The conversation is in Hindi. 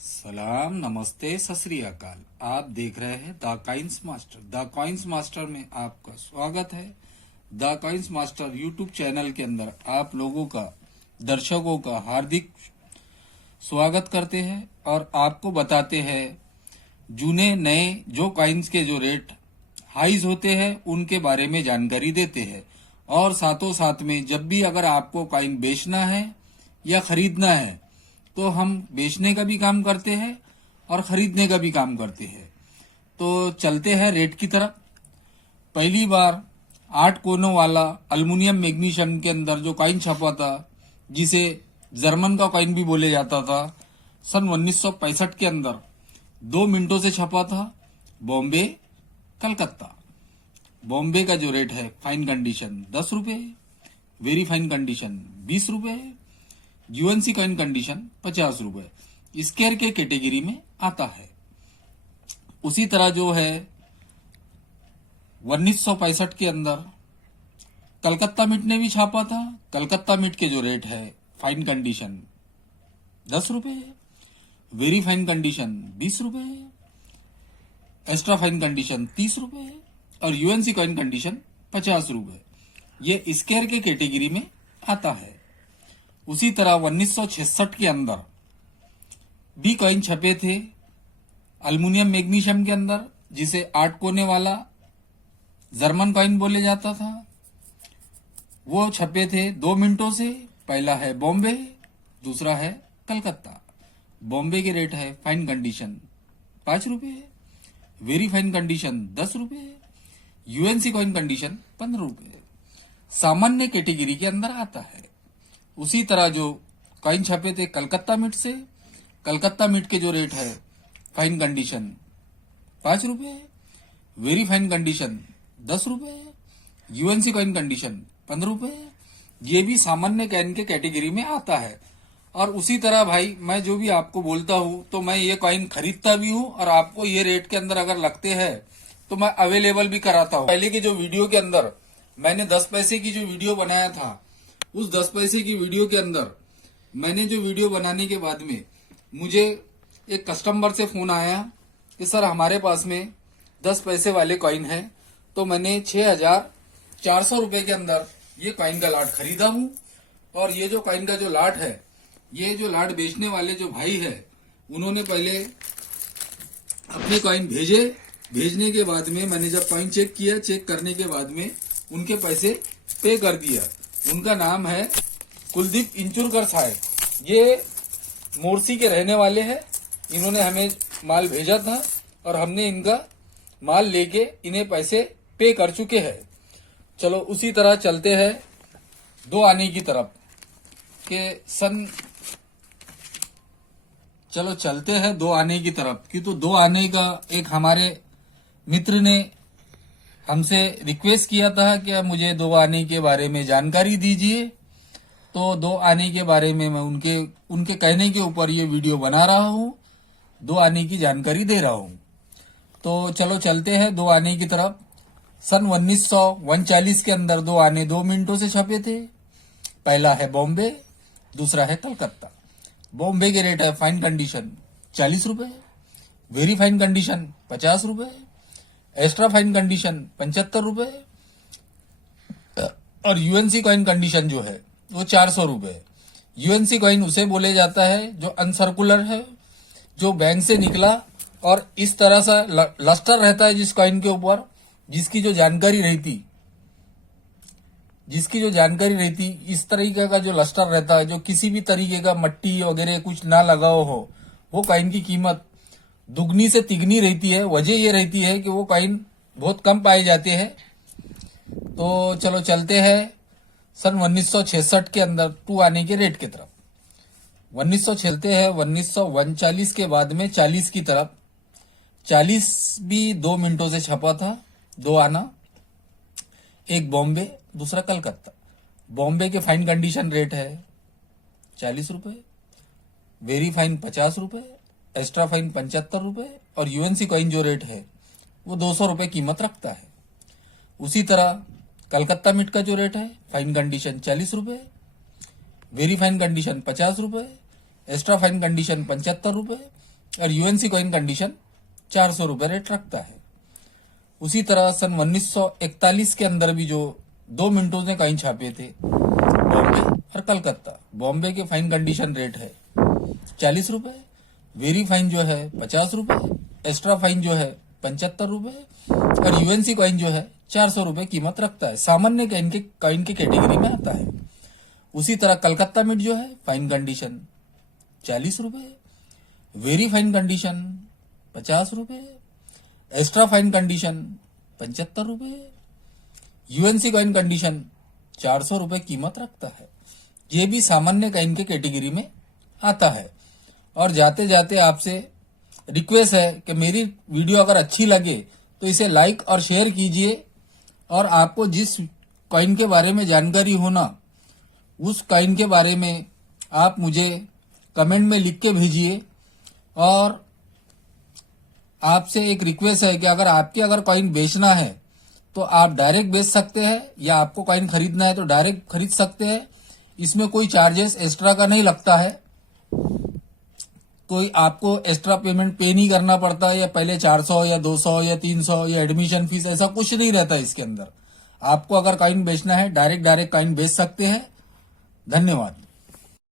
सलाम, नमस्ते, सत श्री अकाल। आप देख रहे हैं the coins master. The coins master में आपका स्वागत है। The coins master YouTube channel के अंदर आप लोगों का, दर्शकों का हार्दिक स्वागत करते हैं और आपको बताते हैं जूने नए जो कॉइंस के जो रेट हाइज होते हैं उनके बारे में जानकारी देते हैं। और साथों साथ में जब भी अगर आपको कॉइन बेचना है या खरीदना है तो हम बेचने का भी काम करते हैं और खरीदने का भी काम करते हैं। तो चलते हैं रेट की तरफ। पहली बार 8 कोनों वाला अल्युमिनियम मैग्नीशियम के अंदर जो कॉइन छपा था, जिसे जर्मन का कॉइन भी बोले जाता था, सन 1965 के अंदर 2 मिनटों से छपा था। बॉम्बे, कलकत्ता। बॉम्बे का जो रेट है फाइन कंडीशन 10 रुपए, वेरी फाइन कंडीशन 20 रुपए, यूएनसी कॉइन कंडीशन 50 रुपए स्केयर के कैटेगरी में आता है। उसी तरह जो है 1965 के अंदर कलकत्ता मिट ने भी छापा था। कलकत्ता मिट के जो रेट है फाइन कंडीशन 10 रुपए, वेरी फाइन कंडीशन 20 रुपए, एक्स्ट्रा फाइन कंडीशन 30 रुपए और यूएनसी कॉइन कंडीशन 50 रुपए। ये स्केयर के कैटेगरी में आता है। उसी तरह 1966 के अंदर भी कॉइन छपे थे अल्युमिनियम मैग्नीशियम के अंदर, जिसे 8 कोने वाला जर्मन कॉइन बोले जाता था। वो छपे थे 2 मिनटों से। पहला है बॉम्बे, दूसरा है कलकत्ता। बॉम्बे के रेट है फाइन कंडीशन 5 रुपए, वेरी फाइन कंडीशन 10 रुपए, यूएनसी कॉइन कंडीशन 15 रुपए। सामान्य कैटेगरी के अंदर आता है। उसी तरह जो कॉइन छपे थे कलकत्ता मिट से, कलकत्ता मिट के जो रेट है फाइन कंडीशन 5 रुपए, वेरी फाइन कंडीशन 10 रुपए, यूएनसी कॉइन कंडीशन 15 रुपए। ये भी सामान्य कॉइन के कैटेगरी में आता है। और उसी तरह भाई मैं जो भी आपको बोलता हूं तो मैं ये कॉइन खरीदता भी हूं और आपको ये रेट के अंदर अगर लगते हैं तो मैं अवेलेबल भी कराता हूं। पहले के जो वीडियो के अंदर मैंने 10 पैसे की जो वीडियो बनाया था, उस 10 पैसे की वीडियो के अंदर मैंने जो वीडियो बनाने के बाद में मुझे एक कस्टमर से फोन आया कि सर हमारे पास में 10 पैसे वाले कॉइन है। तो मैंने 6,400 रुपए के अंदर ये कॉइन का लाट खरीदा हूं। और ये जो कॉइन का जो लाट है, ये जो लाट बेचने वाले जो भाई है, उन्होंने पहले अपने कॉइन भेजे। भेजने के बाद में मैंने जब कॉइन चेक किया, चेक करने के बाद में उनके पैसे पे कर दिया। उनका नाम है कुलदीप इंचुरकर साहब। ये मोरसी के रहने वाले हैं। इन्होंने हमें माल भेजा था और हमने इनका माल लेके इन्हें पैसे पे कर चुके हैं। चलो उसी तरह चलते हैं 2 आने की तरफ के सन। चलो चलते हैं 2 आने की तरफ कि तो 2 आने का एक हमारे मित्र ने हमसे रिक्वेस्ट किया था कि मुझे 2 आने के बारे में जानकारी दीजिए। तो 2 आने के बारे में मैं उनके कहने के ऊपर ये वीडियो बना रहा हूँ, 2 आने की जानकारी दे रहा हूँ। तो चलो चलते हैं 2 आने की तरफ। सन 1939 के अंदर 2 आने 2 मिनटों से छपे थे। पहला है बॉम्बे, दूसरा है कलकत्ता। बॉम्बे के रेट है फाइन कंडीशन 40 रुपए, वेरी फाइन कंडीशन 50 रुपए, एक्स्ट्रा फाइन कंडीशन 75 रुपए और यूएनसी कॉइन कंडीशन जो है वो 400 रुपए। यूएनसी कॉइन उसे बोले जाता है जो अनसर्कुलर है, जो बैंक से निकला और इस तरह सा लस्टर रहता है जिस कॉइन के ऊपर, जिसकी जो जानकारी रहती इस तरीके का जो लस्टर रहता है, जो किसी भी तरीके का मट्टी वगैरह कुछ ना लगा हो, वो कॉइन की कीमत दुगनी से तिगनी रहती है। वजह ये रहती है कि वो कॉइन बहुत कम पाए जाते हैं। तो चलो चलते हैं सन 1966 के अंदर 2 आने के रेट की तरफ। 1939 के बाद में 40 की तरफ। 40 भी 2 मिनटों से छपा था। 2 आना, एक बॉम्बे, दूसरा कलकत्ता। बॉम्बे के फाइन कंडीशन रेट है 40 रुपए, वेरी फाइन 50 रुपए, एक्स्ट्रा फाइन 75 रुपए और यूएनसी कॉइन जो रेट है वो 200 रुपए कीमत रखता है। उसी तरह कलकत्ता मिट का जो रेट है फाइन कंडीशन 40 रुपए, वेरी फाइन कंडीशन 50 रुपए, एक्स्ट्रा फाइन कंडीशन 75 रुपए और यूएनसी कॉइन कंडीशन 400 रुपए रेट रखता है। उसी तरह सन 1941 के अंदर भी जो 2 मिनटों ने कॉइन छापे थे, बॉम्बे और कलकत्ता। बॉम्बे के फाइन कंडीशन रेट है 40 रुपए, वेरी फाइन जो है 50 रुपए, एक्स्ट्रा फाइन जो है 75 रुपए और यूएनसी कॉइन जो है 400 रुपए कीमत रखता है। सामान्य कॉइन के कैटेगरी में आता है। उसी तरह कलकत्ता मिट जो है फाइन कंडीशन 40 रुपए, वेरी फाइन कंडीशन 50 रुपए, एक्स्ट्रा फाइन कंडीशन 75 रुपए, यूएनसी कॉइन कंडीशन 400 रुपए कीमत रखता है। ये भी सामान्य कॉइन के कैटेगरी में आता है। और जाते जाते आपसे रिक्वेस्ट है कि मेरी वीडियो अगर अच्छी लगे तो इसे लाइक और शेयर कीजिए, और आपको जिस कॉइन के बारे में जानकारी होना उस कॉइन के बारे में आप मुझे कमेंट में लिख के भेजिए। और आपसे एक रिक्वेस्ट है कि अगर कॉइन बेचना है तो आप डायरेक्ट बेच सकते हैं, या आपको कॉइन खरीदना है तो डायरेक्ट खरीद सकते हैं। इसमें कोई चार्जेस एक्स्ट्रा का नहीं लगता है, कोई आपको एक्स्ट्रा पेमेंट पे नहीं करना पड़ता है, या पहले 400 या 200 या 300 या एडमिशन फीस, ऐसा कुछ नहीं रहता इसके अंदर। आपको अगर कॉइन बेचना है डायरेक्ट कॉइन बेच सकते हैं। धन्यवाद।